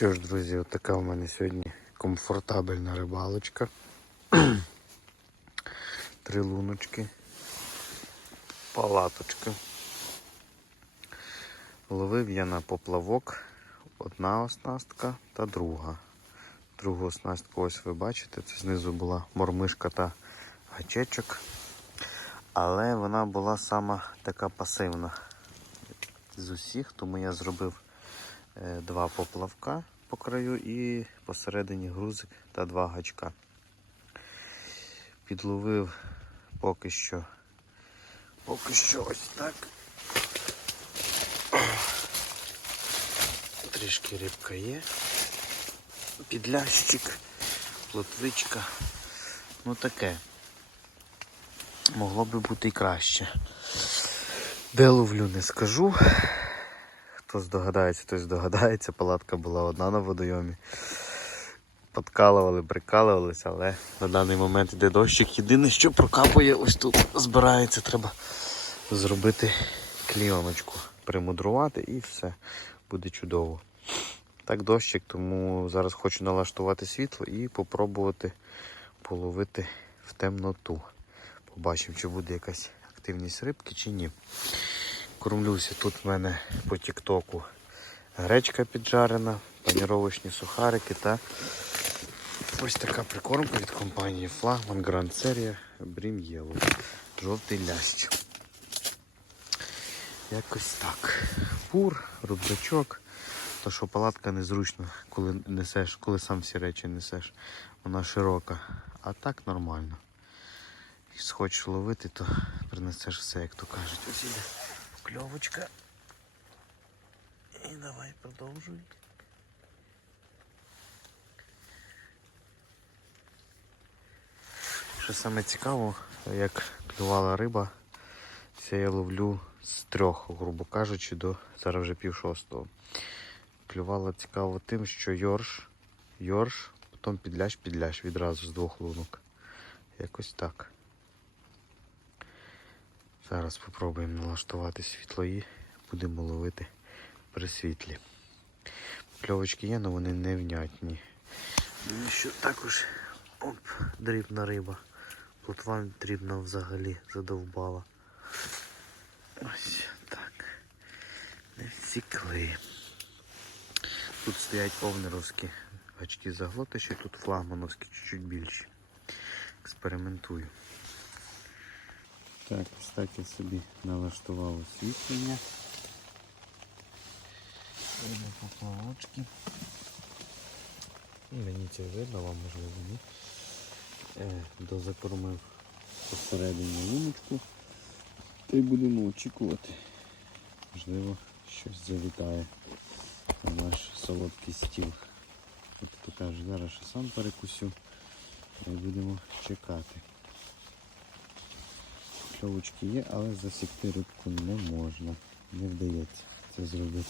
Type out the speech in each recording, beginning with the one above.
Що ж, друзі, от така у мене сьогодні комфортабельна рибалочка. Три луночки, палаточка. Ловив я на поплавок одна оснастка та друга. Другу оснастку ось ви бачите, це знизу була мормишка та гачечок. Але вона була сама така пасивна з усіх, тому я зробив два поплавка по краю і посередині грузик та два гачка. Підловив поки що. Поки що ось так. Трішки рибка є. Підлящик, плотвичка. Ну таке. Могло би бути і краще. Де ловлю, не скажу. Хто здогадається, той здогадається. Палатка була одна на водойомі. Подкалували, прикалувалися, але на даний момент йде дощик. Єдине, що прокапує, ось тут збирається, треба зробити кліоночку, примудрувати і все буде чудово. Так дощик, тому зараз хочу налаштувати світло і попробувати половити в темноту. Побачимо, чи буде якась активність рибки чи ні. Кормлюся тут в мене по тіктоку гречка піджарена, паніровочні сухарики та ось така прикормка від компанії Флагман Grand Serie Brim Yellow. Жовтий лящ. Якось так. Пур, рудачок. То що палатка незручно, коли несеш, коли сам всі речі несеш. Вона широка. А так нормально. Якщо хочеш ловити, то принесеш все, як то кажуть. Ось іде кльовочка. І давай продовжуй. Що саме цікаво, як клювала риба, це я ловлю з трьох, грубо кажучи, до зараз вже пів шостого. Клювала цікаво тим, що йорш, йорш, потім підляш, підляш відразу з двох лунок. Якось так. Зараз спробуємо налаштувати світло і будемо ловити при світлі. Кльовочки є, але вони невнятні. Що також оп, дрібна риба. Плотва дрібна взагалі задовбала. Ось так. Не всікли. Тут стоять овнеровські гачки заглотиші, тут флагмановські чуть-чуть більші. Експериментую. Так, ось так я собі налаштував освітлення. Видно поплавочки. Мені це видно, вам можливо ні. Е, дозакормив посередині луночку. Та й будемо очікувати. Можливо, щось завітає на наш солодкий стіл. От то кажу, зараз що сам перекусю. І будемо чекати. Кльовочки є, але засікти рибку не можна. Не вдається це зробити.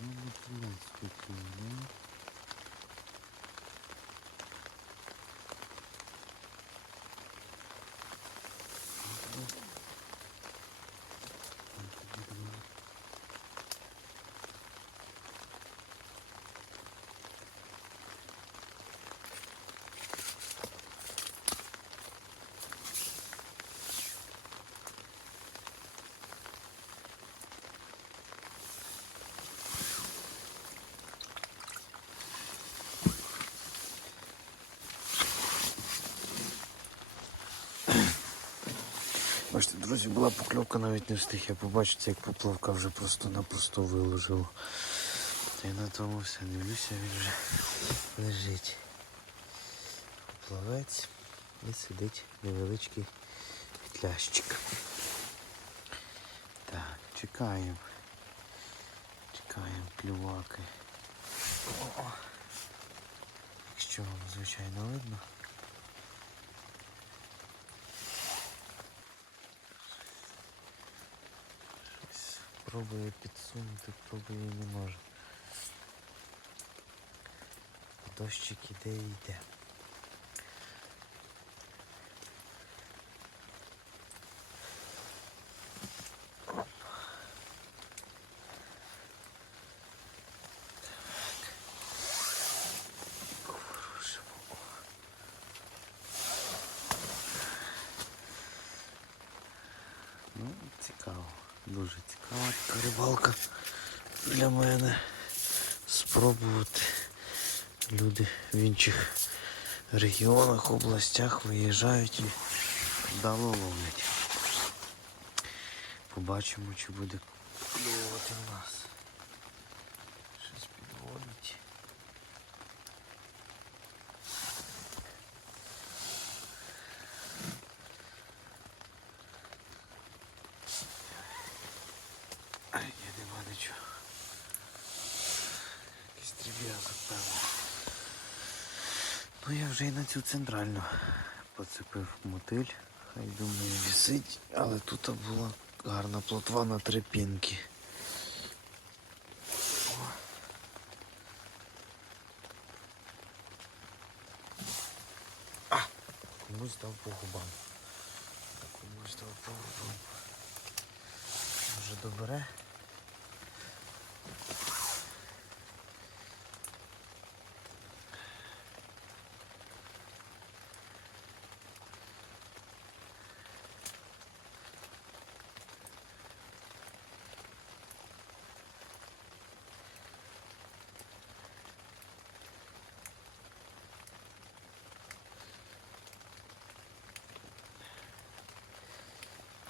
Не 13 купил, да? Бачите, друзі, була покльовка, навіть не встиг я побачити, як поплавка вже просто-напросто виложила. Та й на тому все, дивлюся, він вже лежить. Плавець і сидить невеличкий петлящик. Так, чекаємо. Чекаємо клюваки. О, якщо вам, звичайно, видно. Щось Пробує підсунути, пробує і не може. Дощик іде і йде. Ну, цікаво, дуже цікава така рибалка для мене. Спробувати. Люди в інших регіонах, областях виїжджають і вдало ловлять. Побачимо, чи буде клювати в нас. Щось підводить. Ай, я не маю нічого. Якийсь дріб'язок, певно. Ну я вже і на цю центральну поцепив мотиль. Хай думаю висить, але тут була гарна плотва на три пінки. А, комусь дав по губам. Комусь дав по губам. Може добере?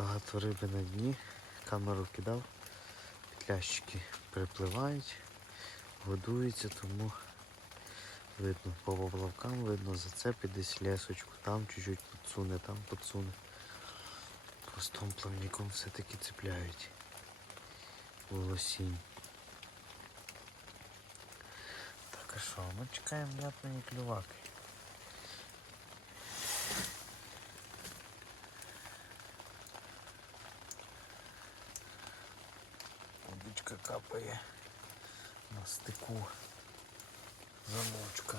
Багато риби на дні. Камеру кидав, петлящики припливають, годуються, тому видно по поплавкам, видно зацепи десь лесочку, там чуть-чуть підсуне, там підсуне. Простом плавником все-таки цепляють волосінь. Так, а що, ми чекаємо ляпної клюваки. Капає на стику замочка.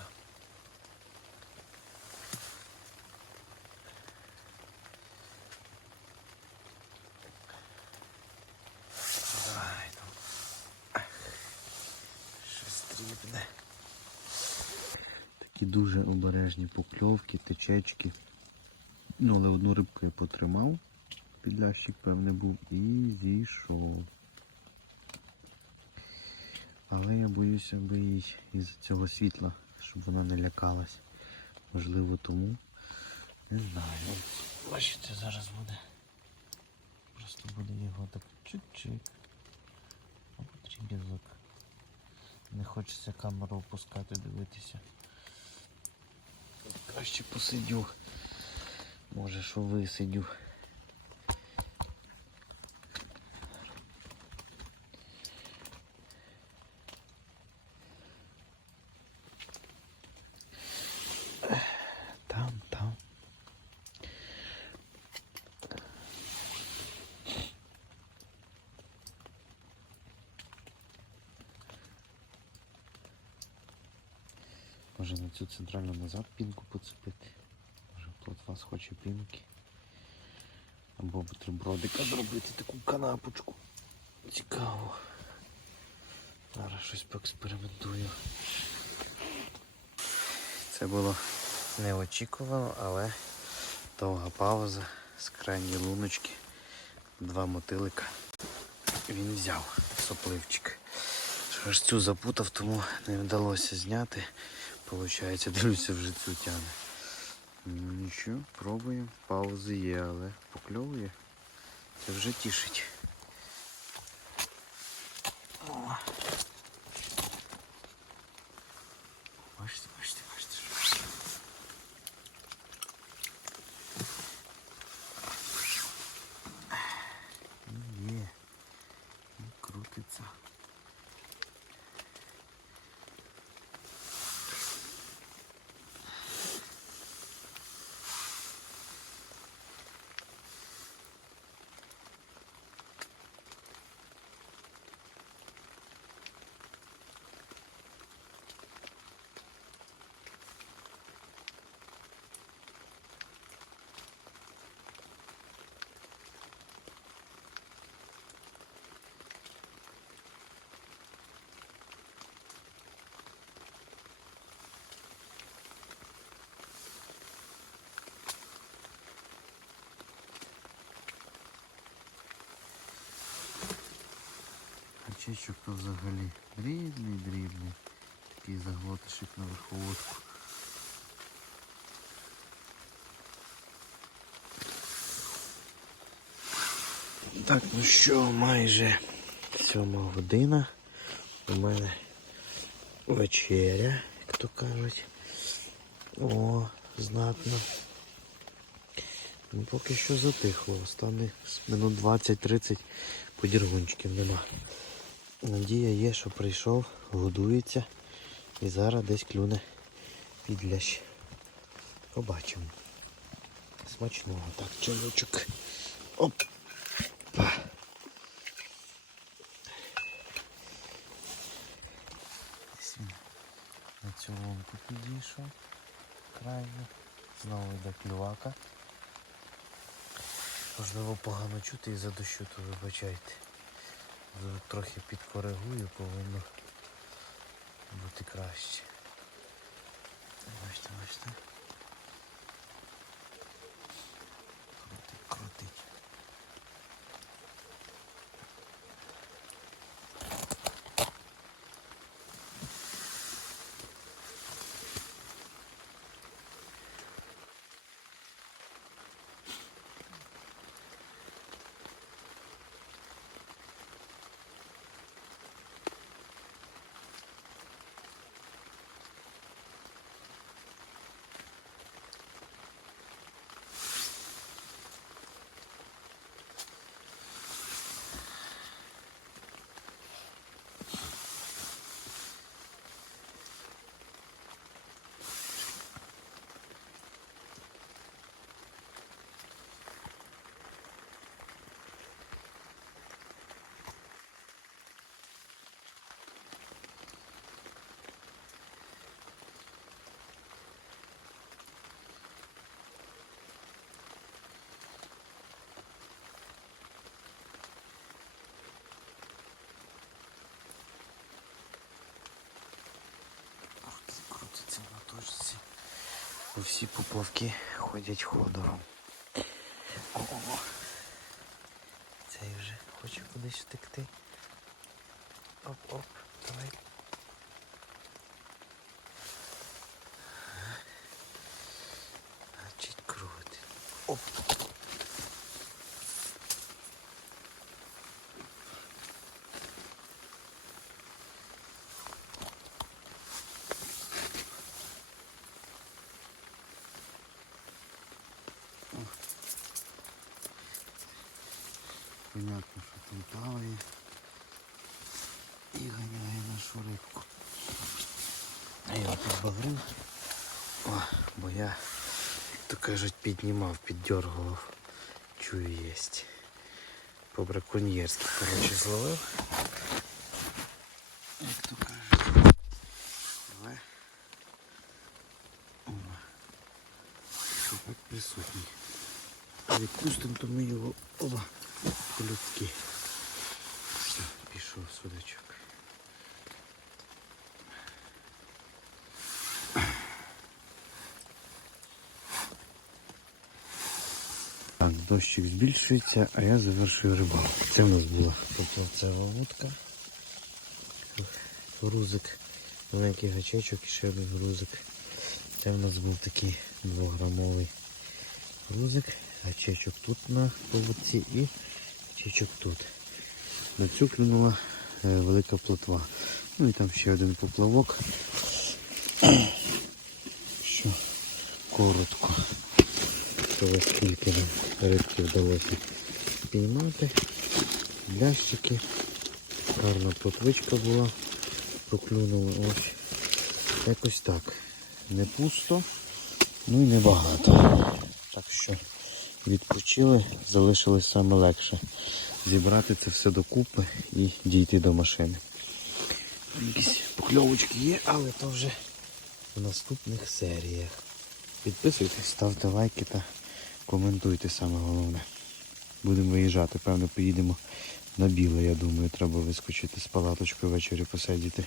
Щось дрібне. Такі дуже обережні покльовки, течечки. Ну, але одну рибку я потримав. Підлящик, певне, був і зійшов. Але я боюся би їй із цього світла, щоб вона не лякалась. Можливо тому. Не знаю. Бачите, зараз буде. Просто буде його так чуть-чуть. От дріб'язок. Не хочеться камеру опускати, дивитися. Краще посидю. Може, що висидю. Там, там. може на цю центральну назад пінку поцепити. Може хто з вас хоче пінки. Або бутербродика зробити таку канапочку. Цікаво. Зараз щось поекспериментую. Це було неочікувано, але довга пауза з крайньої луночки. Два мотилика. Він взяв сопливчик. Що ж цю запутав, тому не вдалося зняти. Получається, дивлюся, вже цю тяне. Ну нічого, пробуємо. Паузи є, але покльовує. Це вже тішить. Бачите, бачите, бачите. що? Ну, Є. Ну, Крутиться. Гачечок то взагалі дрібний, дрібний. Такий заглотишик на верховодку. Так, ну що, майже сьома година. У мене вечеря, як то кажуть. О, знатно. Ну, поки що затихло. Остане минут 20-30 подіргунчиків нема. Надія є, що прийшов, годується і зараз десь клюне під лящ. Побачимо. Смачного. Так, чайочок. Опа. На цю лунку підійшов. Крайню. Знову йде клювака. Можливо погано чути із-за дощу, то вибачайте. Трохи підкоригую, повинно бути краще. Бачите, бачите. Крутить, крутить. Бо всі поплавки ходять ходором. Ого. Цей вже хоче кудись втекти. Оп-оп, давай. Понятно, що там плаває і ганяє нашу рибку. А я підбагрив, О, бо я, як то кажуть, піднімав, піддергував. Чую єсть. По-браконьєрськи, коротше, зловив. Як то дощик збільшується, а я завершую рибалку. Це в нас була поплавцева вудка. Грузик, маленький гачечок і ще один грузик. Це в нас був такий 2-грамовий грузик. Гачечок тут на поводці і гачечок тут. На цю клюнула е, велика плотва. Ну і там ще один поплавок. Що коротко. Ось скільки нам рибки вдалося піймати. Лящики. Гарна плотвичка була. Проклюнула ось. Якось так. Не пусто, ну і не багато. Так що відпочили, залишилось саме легше. Зібрати це все докупи і дійти до машини. Якісь покльовочки є, але то вже в наступних серіях. Підписуйтесь, ставте лайки та коментуйте саме головне. Будемо виїжджати, певно, поїдемо на біле, я думаю, треба вискочити з палаточкою ввечері посидіти.